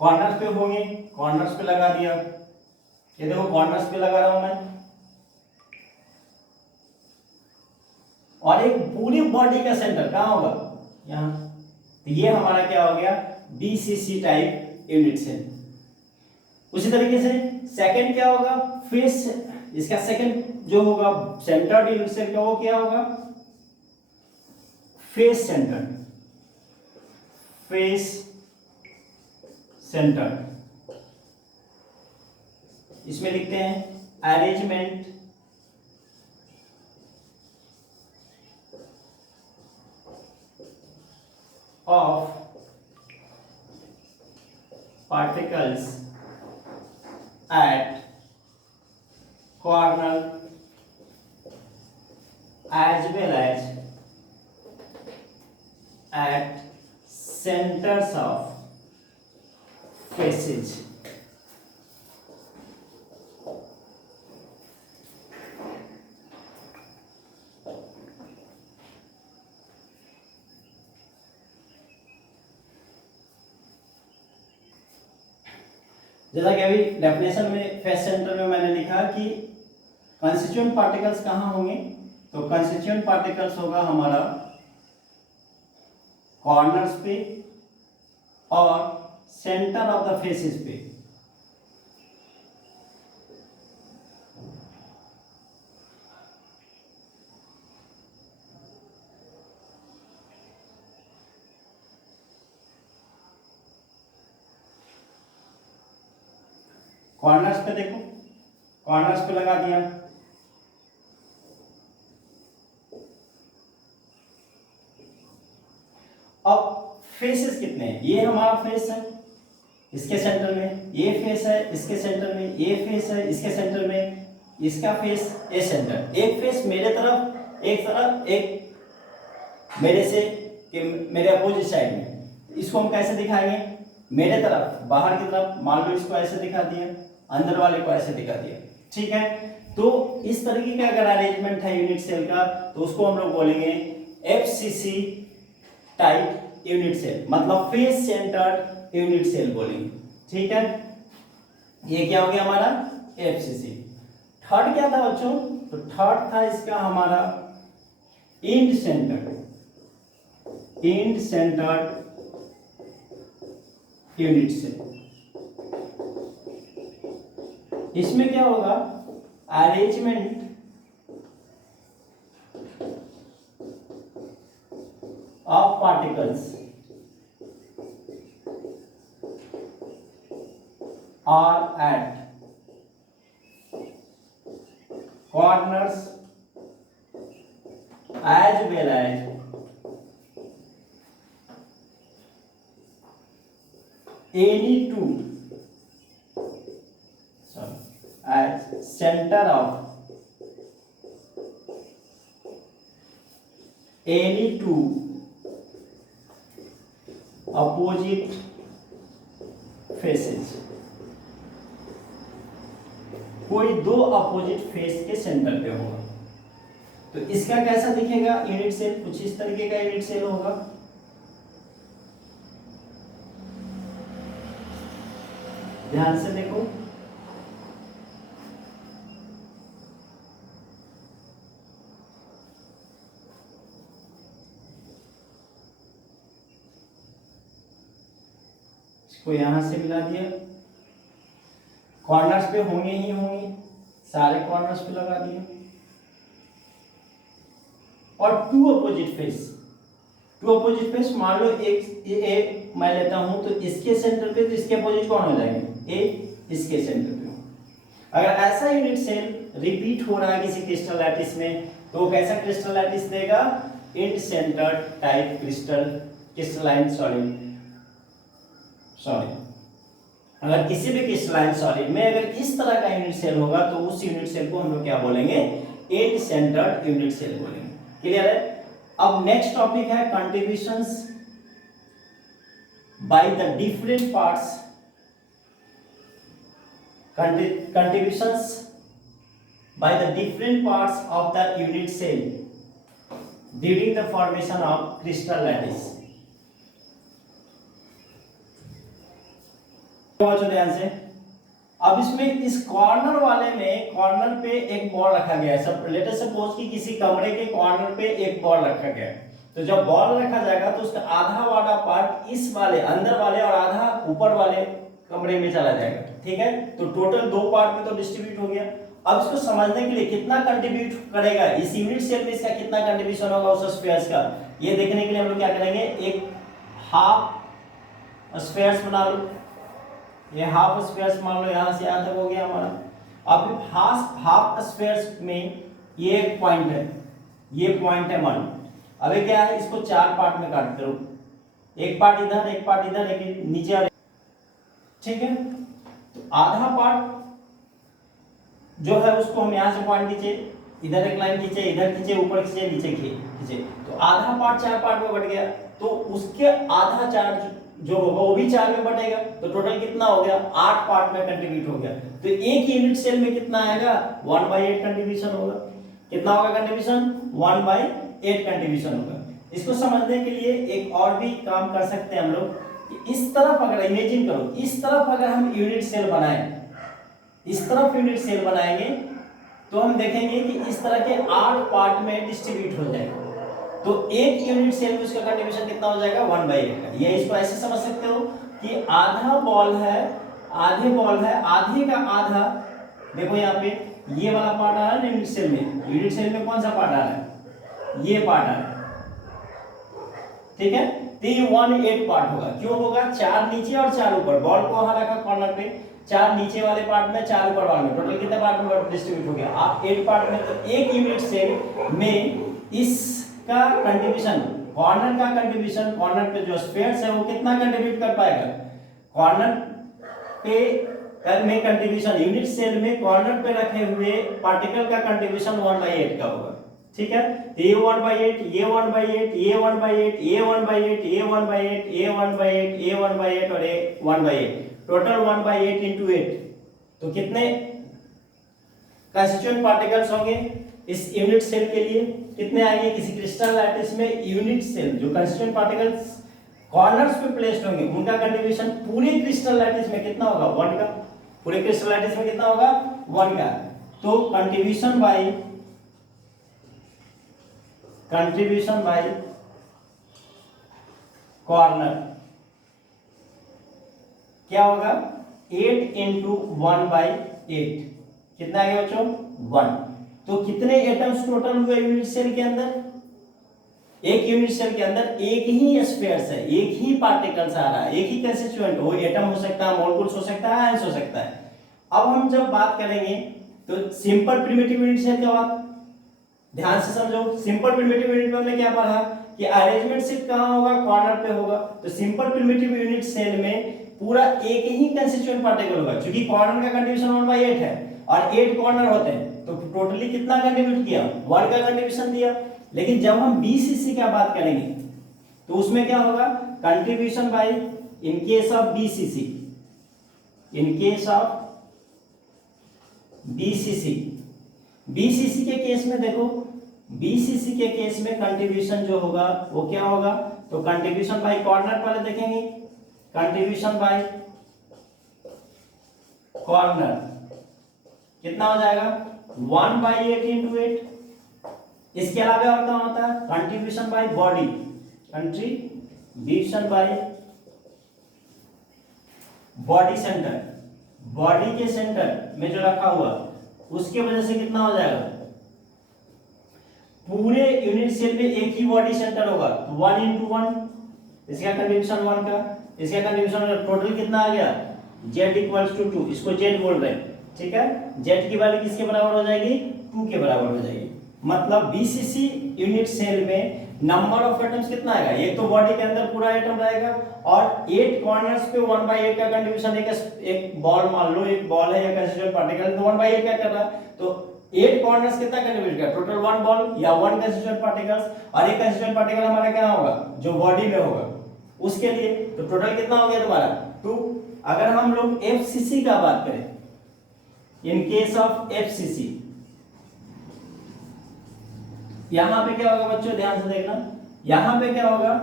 Corners पे होंगे, corners पे लगा दिया, ये देखो कॉर्नर्स पे लगा रहा हूं मैं, और एक पूरी बॉडी का सेंटर कहाँ होगा, यहाँ। तो ये हमारा क्या हो गया, बीसीसी टाइप यूनिट सेल। उसी तरीके से सेकंड क्या होगा, फेस, इसका सेकंड जो होगा सेंटर्ड यूनिट सेल का, वो क्या होगा, फेस सेंटर्ड, फेस सेंटर्ड। इसमें लिखते हैं arrangement of particles at corner as well as at centers of faces। जैसा कि अभी डेफिनेशन में फेस सेंटर में मैंने लिखा कि कंस्टिट्यूएंट पार्टिकल्स कहाँ होंगे, तो कंस्टिट्यूएंट पार्टिकल्स होगा हमारा कॉर्नर्स पे और सेंटर ऑफ द फेसेस पे। कॉर्नर्स पे देखो, कॉर्नर्स पे लगा दिया, अब फेसेस कितने हैं, ये हमारा फेस है इसके सेंटर में, ये फेस है इसके सेंटर में, ये फेस है इसके सेंटर में, इसका फेस ए सेंटर, एक फेस मेरे तरफ, एक मेरे से कि मेरे अपोजिट साइड में। इसको हम कैसे दिखाएंगे, मेरे तरफ बाहर की तरफ, मान लो इसको ऐसे दिखा दिया, अंदर वाले को ऐसे दिखा दिया, ठीक है। तो इस तरीके का अगर अरेंजमेंट है यूनिट सेल का, तो उसको हम लोग बोलेंगे एफसीसी टाइप यूनिट सेल, मतलब फेस सेंटर्ड यूनिट सेल बोलेंगे, ठीक है। ये क्या हो गया हमारा एफसीसी। थर्ड क्या था बच्चों, तो थर्ड था इसका हमारा end centred, end centred unit cell. इसमें क्या होगा, arrangement of particles are at corners as well as any two as center of any two opposite faces, कोई दो अपोजिट फेस के सेंटर पे होगा। तो इसका कैसा दिखेगा यूनिट सेल, कुछ इस तरीके का यूनिट सेल होगा। ध्यान से देखो, इसको यहां से मिला दिया, कॉर्नर्स पे होंगे ही होंगे, सारे कॉर्नर्स पे लगा दिए, और टू अपोजिट फेस, मान लो एक मैं लेता हूं, तो इसके सेंटर पे, तो इसके अपोजिट कौन हो जाएंगे, ए इसके सेंटर पे। अगर ऐसा यूनिट सेल रिपीट हो रहा है किसी क्रिस्टल लैटिस में, तो कैसा क्रिस्टल लैटिस देगा, end centred type crystalline sorry अगर किसी भी क्रिस्टलाइन सॉलिड में अगर इस तरह का यूनिट सेल होगा, तो उस यूनिट सेल को हम लोग क्या बोलेंगे, इंड सेंटर्ड यूनिट सेल बोलेंगे। क्लियर है। अब नेक्स्ट टॉपिक है contributions by the different parts, contributions by the different parts of the unit cell during the formation of crystal lattice। बच्चों ध्यान से, अब इसमें इस कॉर्नर वाले में कॉर्नर पे एक बॉल रखा गया है। सब लेट अस सपोज कि किसी कमरे के कॉर्नर पे एक बॉल रखा गया है। तो जब बॉल रखा जाएगा तो उसका आधा वाला पार्ट इस वाले अंदर वाले और आधा ऊपर वाले कमरे में चला जाएगा, ठीक है। तो टोटल 2 पार्ट में तो डिस्ट्रीब्यूट हो गया। अब इसको समझने के लिए कितना कंट्रीब्यूट करेगा इस यूनिट सेल में, इसका कितना कंट्रीब्यूशन होगा उस स्फीयर्स का, ये देखने के लिए हम लोग क्या करेंगे, एक हाफ स्फीयर्स बना लो। ये हाफ स्फीयर्स मान लो यहां से यहां तक हो गया हमारा। अब हाफ स्फीयर्स में ये एक पॉइंट है, ये पॉइंट है मान लो। अब ये क्या है, इसको 4 पार्ट में काट करो, एक पार्ट इधर, एक पार्ट इधर, एक नीचे और, ठीक है। तो आधा पार्ट जो है उसको हम यहां से पॉइंट खींचे, इधर एक लाइन खींचे, इधर खींचे, ऊपर खींचे, नीचे खींचे, तो आधा पार्ट 4 पार्ट में बट गया। तो उसके आधा चार्ज जो होगा वो भी 4 में बटेगा। तो टोटल कितना हो गया, 8 पार्ट में कंट्रीब्यूट हो गया। तो एक यूनिट सेल में कितना आएगा, 1/8 कंट्रीब्यूशन होगा। कितना होगा कंट्रीब्यूशन, 1/8 कंट्रीब्यूशन होगा। इसको समझने के लिए एक और भी काम कर सकते हैं हम लोग कि इस तरफ अगर इमेजिन करो, इस तरफ अगर हम यूनिट सेल बनाएं, इस तरफ यूनिट सेल बनाएंगे तो हम देखेंगे कि इस तरह के 8 पार्ट में डिस्ट्रीब्यूट हो जाएगा। तो एक यूनिट सेल में उसका कंट्रीब्यूशन कितना हो जाएगा, 1/8 का। ये इसको ऐसे समझ सकते हो कि आधा बॉल है, आधे बॉल है, आधे का आधा, देखो यहाँ पे ये वाला पार्ट आ रहा है यूनिट सेल में। यूनिट सेल में कौन सा पार्ट आ रहा है, ये पार्ट आ रहा है, ठीक है। तो ये 1/8 पार्ट होगा। क्यों होगा, 4 नीचे और 4 ऊपर, बॉल को वहां रखा कॉर्नर पे, 4 नीचे वाले पार्ट में, 4 ऊपर वाले में, टोटल कितने पार्ट में डिस्ट्रीब्यूट हो गया, आप 8 पार्ट में। तो एक यूनिट सेल में इसका कंट्रीब्यूशन, कॉर्नर का कंट्रीब्यूशन, कॉर्नर पे जो स्फीयर्स है वो कितना कंट्रीब्यूट कर पाएगा, कॉर्नर पे में कंट्रीब्यूशन, यूनिट सेल में कॉर्नर पे रखे हुए पार्टिकल का कंट्रीब्यूशन 1/8 का होगा, ठीक है। ये 1/8, ये 1/8, ये 1/8, ये 1/8, ये 1/8, ये 1/8, ये 1/8 और ये 1/8, टोटल 1/8 into 8। तो कितने कंस्टिट्यूएंट पार्टिकल्स होंगे इस यूनिट सेल के लिए, कितने आएंगे किसी क्रिस्टल लैटिस में। यूनिट सेल जो कंस्टिट्यूएंट पार्टिकल्स कॉर्नर्स पे प्लेस्ड होंगे उनका कंट्रीब्यूशन पूरे क्रिस्टल लैटिस में कितना होगा, 1 का। पूरे क्रिस्टल लैटिस में कितना होगा, 1 का। तो कंट्रीब्यूशन बाय कॉर्नर क्या होगा, 8 into 1/8, कितना आ गया बच्चों, 1। तो कितने एटम्स टोटल हुए यूनिट सेल के अंदर, एक यूनिट सेल के अंदर एक ही स्फीयर्स है, एक ही पार्टिकल्स आ रहा है, एक ही कंस्टिट्यूएंट, वो एटम हो सकता है, मॉलिक्यूल्स हो सकता है, आयंस हो सकता है। अब हम जब बात करेंगे तो सिंपल प्रिमिटिव यूनिट सेल का बात ध्यान से समझो। सिंपल प्रिमिटिव यूनिट में हमने क्या पढ़ा कि अरेंजमेंट सिर्फ कहां होगा, कॉर्नर पे होगा। तो सिंपल प्रिमिटिव यूनिट सेल में पूरा एक ही कंस्टिट्यूएंट पार्टिकल होगा, क्योंकि कॉर्नर का कंट्रीब्यूशन 1/8 है और 8 कॉर्नर होते हैं। तो टोटली कितना कंट्रीब्यूट किया, 1 का कंट्रीब्यूशन दिया। लेकिन जब हम बीसीसी का बात करेंगे तो उसमें क्या होगा, contribution by, in case of BCC, in case of BCC, BCC के केस में देखो, बीसीसी के केस में कंट्रीब्यूशन जो होगा वो क्या होगा, तो कंट्रीब्यूशन बाय कॉर्नर पहले देखेंगे, कंट्रीब्यूशन बाय कॉर्नर कितना हो जाएगा, 1/8 into 8। इसके अलावा और क्या होता है, contribution by body, contribution by body centre, body के सेंटर में जो रखा हुआ उसके वजह से कितना हो जाएगा, पूरे यूनिट सेल में एक ही बॉडी सेंटर होगा, 1 into 1, इसका कंट्रीब्यूशन 1 का, इसका कंट्रीब्यूशन टोटल कितना आ गया, z इक्वल्स टू 2, इसको z बोल रहे हैं, ठीक है। z की वैल्यू किसके बराबर हो जाएगी, 2 के बराबर हो जाएगी। मतलब बीसीसी यूनिट सेल में नंबर ऑफ एटम्स कितना आएगा, एक तो बॉडी के अंदर पूरा एटम रहेगा और 8 कॉर्नर्स पे 1/8 का कंट्रीब्यूशन, एक बॉल मान लो, एक बॉल है या कंस्टिट्यूएंट पार्टिकल, तो 1/8 का कर रहा है। तो 8 कॉर्नर्स कितना कंट्रीब्यूट कर, टोटल 1 बॉल या 1 कंस्टिट्यूएंट पार्टिकल्स, और एक कंस्टिट्यूएंट पार्टिकल हमारा क्या होगा, जो बॉडी में होगा उसके लिए। तो टोटल कितना हो गया तुम्हारा, 2। अगर हम लोग एफसीसी का बात करें, इन केस ऑफ एफसीसी, यहां पे क्या होगा बच्चों, ध्यान से देखना, यहां पे क्या होगा,